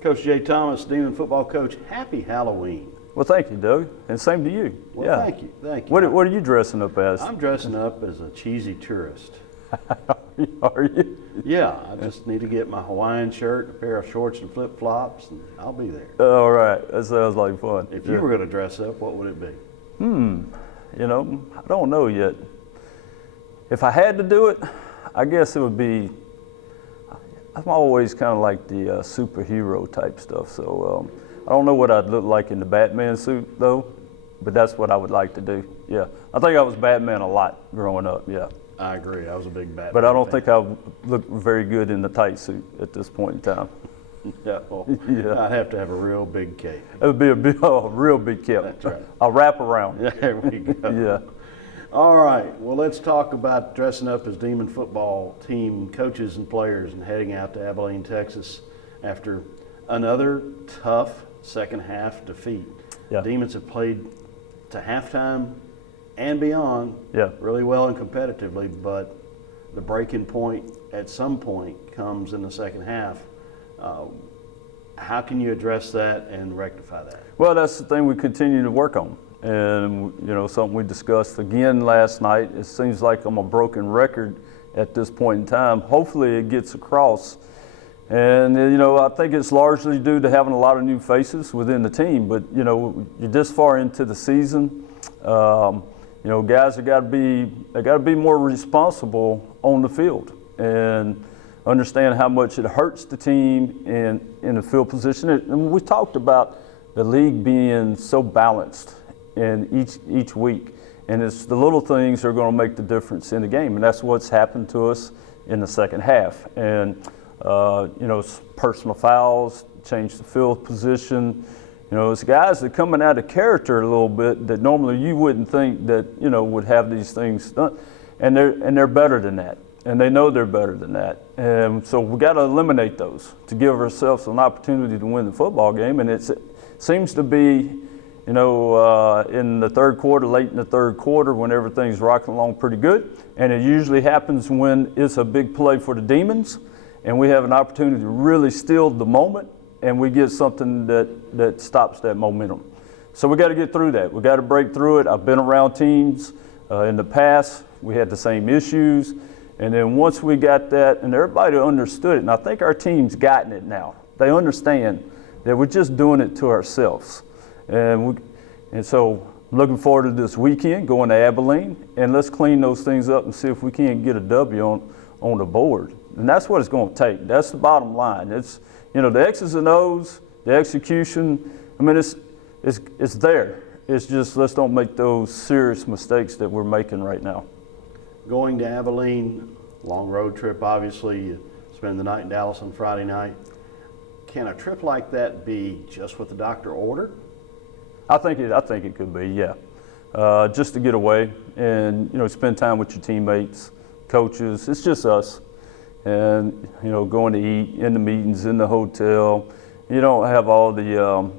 Coach Jay Thomas, Demon football coach, happy Halloween. Well, thank you, Doug, and same to you. Well, yeah. thank you, thank you. What are you dressing up as? I'm dressing up as a cheesy tourist. Are you? Yeah, I just need to get my Hawaiian shirt, a pair of shorts and flip-flops, and I'll be there. All right, that sounds like fun. If you were going to dress up, what would it be? You know, I don't know yet. If I had to do it, I guess it would be, I'm always kind of like the superhero type stuff, so I don't know what I'd look like in the Batman suit though, but that's what I would like to do, yeah. I think I was Batman a lot growing up, yeah. I agree, I was a big Batman But I don't fan. think I would look very good in the tight suit at this point in time. Yeah, well, Yeah. I'd have to have a real big cape. It would be a real big cap. That's right. I'll wrap around. There we go. Yeah. All right, well, let's talk about dressing up as Demon football team coaches and players and heading out to Abilene, Texas after another tough second half defeat. Yeah. Demons have played to halftime and beyond really well and competitively, but the breaking point at some point comes in the second half. How can you address that and rectify that? Well, that's the thing we continue to work on. And, you know, something we discussed again last night. It seems like I'm a broken record at this point in time. Hopefully it gets across. And, you know, I think it's largely due to having a lot of new faces within the team. But, you know, you're this far into the season. You know, guys have got to be more responsible on the field and understand how much it hurts the team in the field position. And we talked about the league being so balanced in each week, and it's the little things that are going to make the difference in the game, and that's what's happened to us in the second half. And you know, it's personal fouls, change the field position. You know, it's guys that are coming out of character a little bit that normally you wouldn't think that, you know, would have these things done, and they're better than that, and they know they're better than that. And so we got to eliminate those to give ourselves an opportunity to win the football game. And it seems to be, you know, in the third quarter, late in the third quarter, when everything's rocking along pretty good. And it usually happens when it's a big play for the Demons, and we have an opportunity to really steal the moment, and we get something that stops that momentum. So we got to get through that. We got to break through it. I've been around teams in the past. We had the same issues. And then once we got that, and everybody understood it, and I think our team's gotten it now. They understand that we're just doing it to ourselves. And so looking forward to this weekend, going to Abilene, and let's clean those things up and see if we can't get a W on the board. And that's what it's going to take. That's the bottom line. It's, you know, the X's and O's, the execution, I mean, it's there. It's just, let's don't make those serious mistakes that we're making right now. Going to Abilene, long road trip, obviously. You spend the night in Dallas on Friday night. Can a trip like that be just what the doctor ordered? I think it could be, yeah. Just to get away and, you know, spend time with your teammates, coaches. It's just us. And, you know, going to eat in the meetings, in the hotel. You don't have all the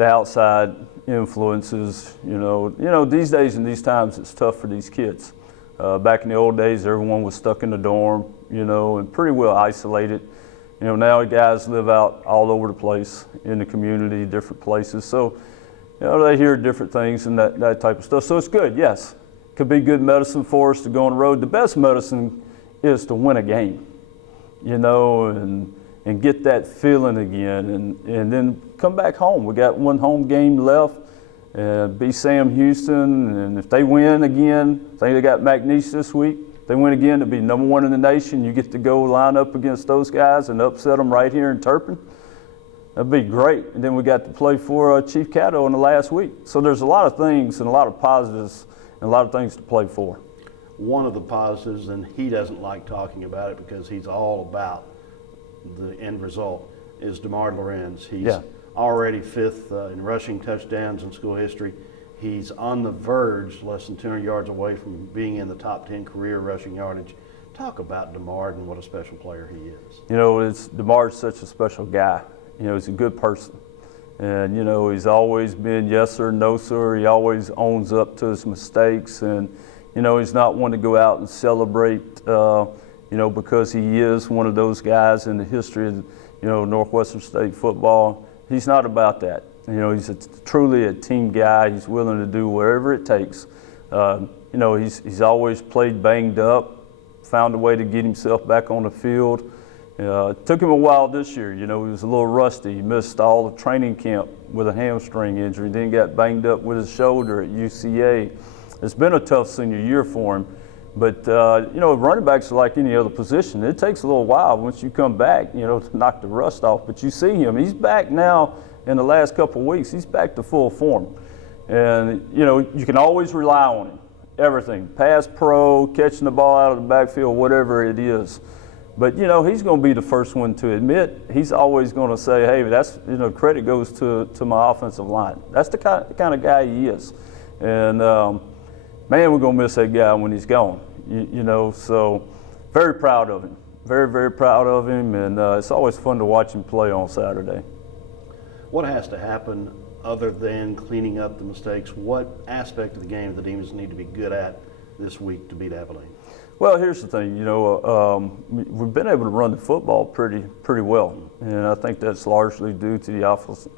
outside influences. You know, these days and these times, it's tough for these kids. Back in the old days, everyone was stuck in the dorm, you know, and pretty well isolated. You know, now guys live out all over the place in the community, different places. So, you know, they hear different things and that type of stuff. So it's good, yes. Could be good medicine for us to go on the road. The best medicine is to win a game, you know, and get that feeling again, and then come back home. We got one home game left, beat Sam Houston, and if they win again, I think they got McNeese this week. If they win again, to be number one in the nation. You get to go line up against those guys and upset them right here in Turpin. That'd be great. And then we got to play for Chief Caddo in the last week. So there's a lot of things and a lot of positives and a lot of things to play for. One of the positives, and he doesn't like talking about it because he's all about the end result, is DeMar Lorenz. He's already fifth in rushing touchdowns in school history. He's on the verge, less than 200 yards away from being in the top 10 career rushing yardage. Talk about DeMar and what a special player he is. You know, DeMar's such a special guy. You know, he's a good person. And, you know, he's always been yes sir, no sir. He always owns up to his mistakes. And, you know, he's not one to go out and celebrate, you know, because he is one of those guys in the history of, Northwestern State football. He's not about that. He's truly a team guy. He's willing to do whatever it takes. He's always played banged up, found a way to get himself back on the field. It took him a while this year. He was a little rusty. He missed all the training camp with a hamstring injury, then got banged up with his shoulder at UCA. It's been a tough senior year for him. But, running backs are like any other position. It takes a little while once you come back, to knock the rust off. But you see him. He's back now in the last couple of weeks. He's back to full form. And, you can always rely on him. Everything. Pass pro, catching the ball out of the backfield, whatever it is. But, he's going to be the first one to admit. He's always going to say, hey, that's, credit goes to my offensive line. That's the kind of guy he is. And, man, we're going to miss that guy when he's gone. So very proud of him. Very, very proud of him. And it's always fun to watch him play on Saturday. What has to happen other than cleaning up the mistakes? What aspect of the game do the Demons need to be good at this week to beat Abilene? Well, here's the thing, we've been able to run the football pretty well, and I think that's largely due to the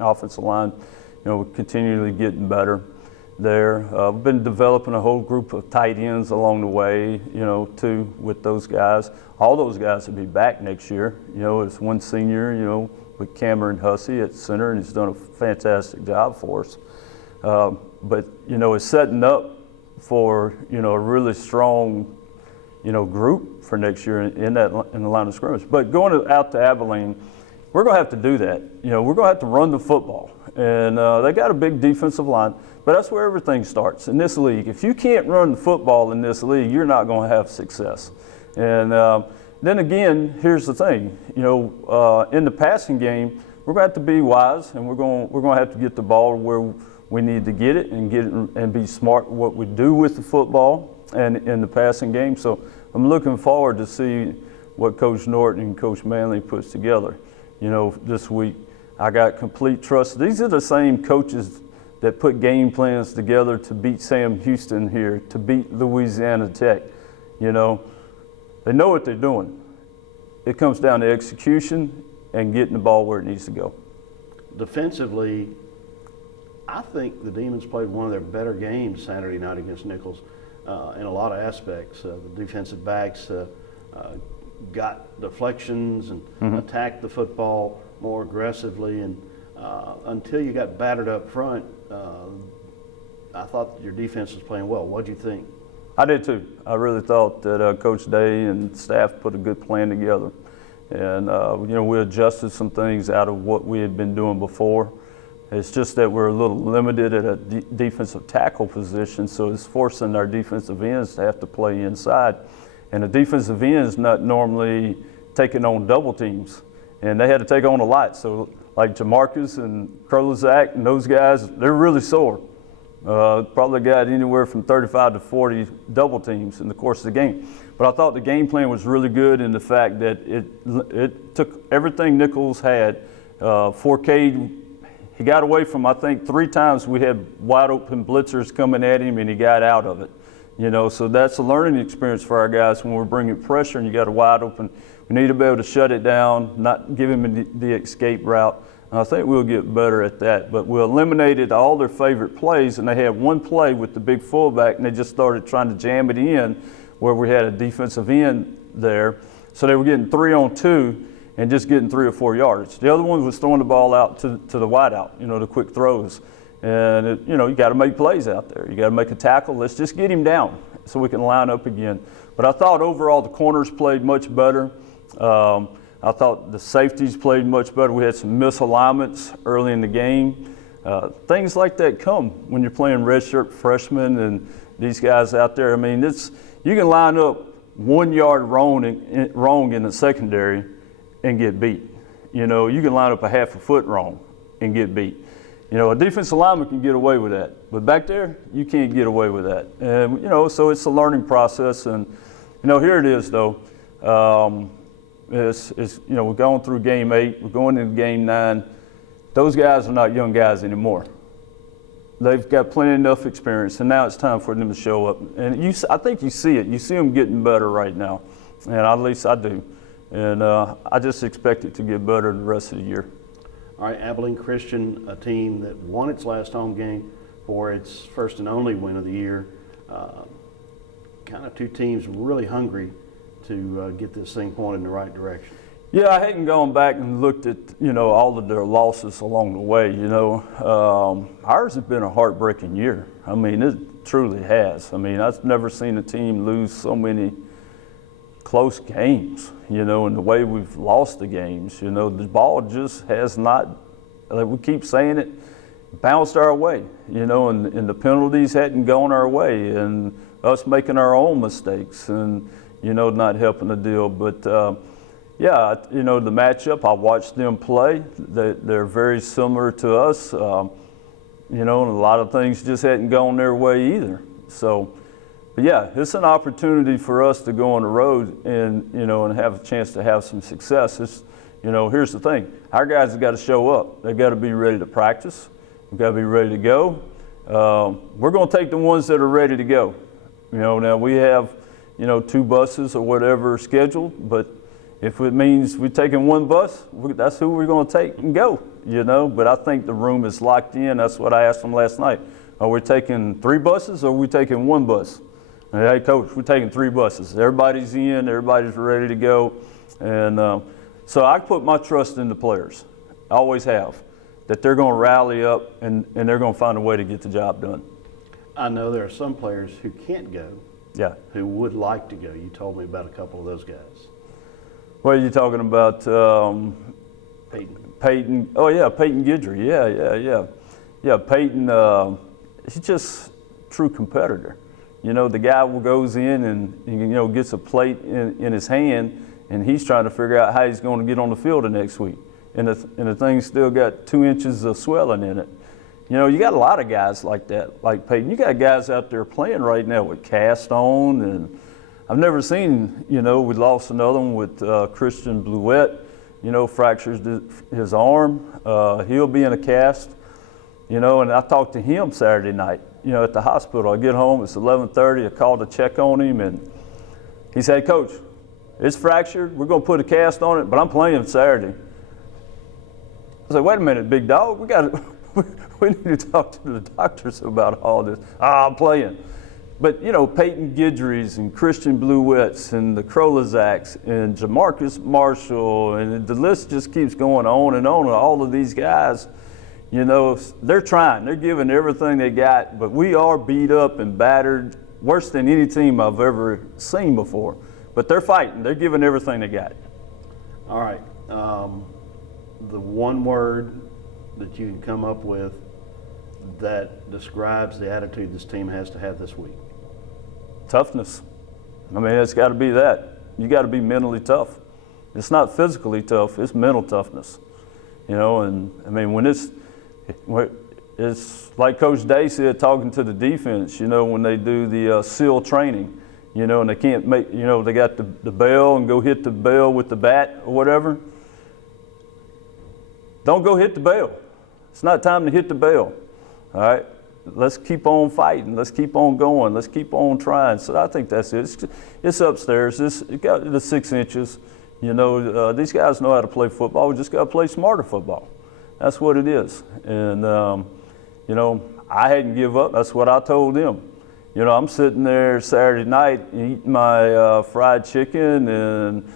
offensive line, continually getting better there. We've been developing a whole group of tight ends along the way, too, with those guys. All those guys will be back next year. It's one senior, with Cameron Hussey at center, and he's done a fantastic job for us. But it's setting up for, a really strong group for next year in the line of scrimmage. But going out to Abilene, we're going to have to do that. We're going to have to run the football. And they got a big defensive line, but that's where everything starts in this league. If you can't run the football in this league, you're not going to have success. And then again, here's the thing. In the passing game, we're going to have to be wise, and we're going to have to get the ball where we need to get it and be smart what we do with the football and in the passing game. So I'm looking forward to see what Coach Norton and Coach Manley puts together, this week. I got complete trust. These are the same coaches that put game plans together to beat Sam Houston here, to beat Louisiana Tech. They know what they're doing. It comes down to execution and getting the ball where it needs to go. Defensively, I think the Demons played one of their better games Saturday night against Nichols in a lot of aspects. The defensive backs got deflections and attacked the football more aggressively, and until you got battered up front, I thought your defense was playing well. What do you think? I did too. I really thought that Coach Day and staff put a good plan together, and we adjusted some things out of what we had been doing before. It's just that we're a little limited at a defensive tackle position, so it's forcing our defensive ends to have to play inside. And the defensive ends not normally taking on double teams, and they had to take on a lot. So like Jamarcus and Kurlazak and those guys, they're really sore. Probably got anywhere from 35 to 40 double teams in the course of the game. But I thought the game plan was really good in the fact that it took everything Nichols had. 4K, he got away from, I think, 3 times we had wide open blitzers coming at him and he got out of it. So that's a learning experience for our guys when we're bringing pressure and you got a wide open. We need to be able to shut it down, not give him the escape route. And I think we'll get better at that. But we eliminated all their favorite plays, and they had one play with the big fullback, and they just started trying to jam it in where we had a defensive end there. So they were getting 3-on-2 and just getting 3 or 4 yards. The other one was throwing the ball out to the wideout, the quick throws. And, you got to make plays out there. You got to make a tackle. Let's just get him down so we can line up again. But I thought overall the corners played much better. I thought the safeties played much better. We had some misalignments early in the game. Things like that come when you're playing redshirt freshmen and these guys out there. I mean, you can line up 1 yard wrong in the secondary and get beat. You can line up a half a foot wrong and get beat. A defensive lineman can get away with that, but back there, you can't get away with that. And, so it's a learning process. And, here it is, though. We're going through game 8, we're going into game 9. Those guys are not young guys anymore. They've got plenty enough experience, and now it's time for them to show up. And I think you see it. You see them getting better right now, and at least I do. And I just expect it to get better the rest of the year. All right, Abilene Christian, a team that won its last home game for its first and only win of the year. Kind of two teams really hungry to get this thing pointed in the right direction. Yeah, I hadn't gone back and looked at, all of their losses along the way, Ours has been a heartbreaking year. I mean, it truly has. I mean, I've never seen a team lose so many close games, and the way we've lost the games. The ball just has not, like we keep saying it, bounced our way, and the penalties hadn't gone our way, and us making our own mistakes and, not helping the deal. But, yeah, the matchup, I watched them play. They're very similar to us, and a lot of things just hadn't gone their way either. So, but yeah, it's an opportunity for us to go on the road and, and have a chance to have some success. It's, here's the thing. Our guys have got to show up. They've got to be ready to practice. We've got to be ready to go. We're going to take the ones that are ready to go. Now we have, 2 buses or whatever scheduled, but if it means we're taking one bus, that's who we're going to take and go, But I think the room is locked in. That's what I asked them last night. Are we taking 3 buses or are we taking 1 bus? And, hey, Coach, we're taking 3 buses. Everybody's in. Everybody's ready to go. And so I put my trust in the players. I always have. That they're going to rally up and they're going to find a way to get the job done. I know there are some players who can't go, yeah, who would like to go. You told me about a couple of those guys. What are you talking about? Peyton. Oh, yeah, Peyton Guidry. Yeah, Peyton, he's just a true competitor. The guy who goes in and gets a plate in his hand, and he's trying to figure out how he's going to get on the field the next week. And the thing's still got 2 inches of swelling in it. You got a lot of guys like that, like Peyton. You got guys out there playing right now with cast on, and I've never seen, we lost another one with Christian Bluette, fractures his arm. He'll be in a cast, and I talked to him Saturday night, at the hospital. I get home, it's 11:30, I called to check on him, and he said, Coach, it's fractured, we're going to put a cast on it, but I'm playing Saturday. I said, wait a minute, big dog, we need to talk to the doctors about all this. I'm playing. But, Peyton Guidry's and Christian Bluette's and the Krolazaks and Jamarcus Marshall, and the list just keeps going on and on. And all of these guys, they're trying. They're giving everything they got. But we are beat up and battered, worse than any team I've ever seen before. But they're fighting. They're giving everything they got. All right. The one word that you can come up with that describes the attitude this team has to have this week? Toughness. I mean, it's got to be that. You got to be mentally tough. It's not physically tough, it's mental toughness. And I mean, when it's like Coach Day said, talking to the defense, when they do the SEAL training, and they can't make, they got the bell and go hit the bell with the bat or whatever. Don't go hit the bell. It's not time to hit the bell. All right? Let's keep on fighting. Let's keep on going. Let's keep on trying. So I think that's it. It's upstairs. It got the 6 inches. These guys know how to play football. We just got to play smarter football. That's what it is. And, I hadn't give up. That's what I told them. I'm sitting there Saturday night eating my fried chicken and